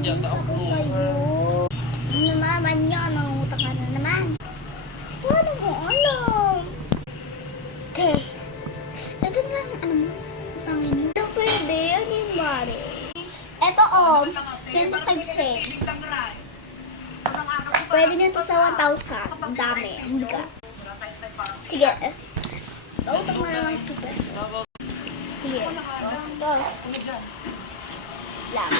Inis ako sa'yo. Ano naman yan? Nangungutang ka na naman. Paano mo alam? Okay. Ito na, ano mo? Utangin mo. Pero pwede, ano yung mare? Ito 25 cents. Pwede nyo ito sa 1,000. Ang dami. Ang bigat. Sige. Nautang na lang 2 pesos. Sige. Ito. Lang.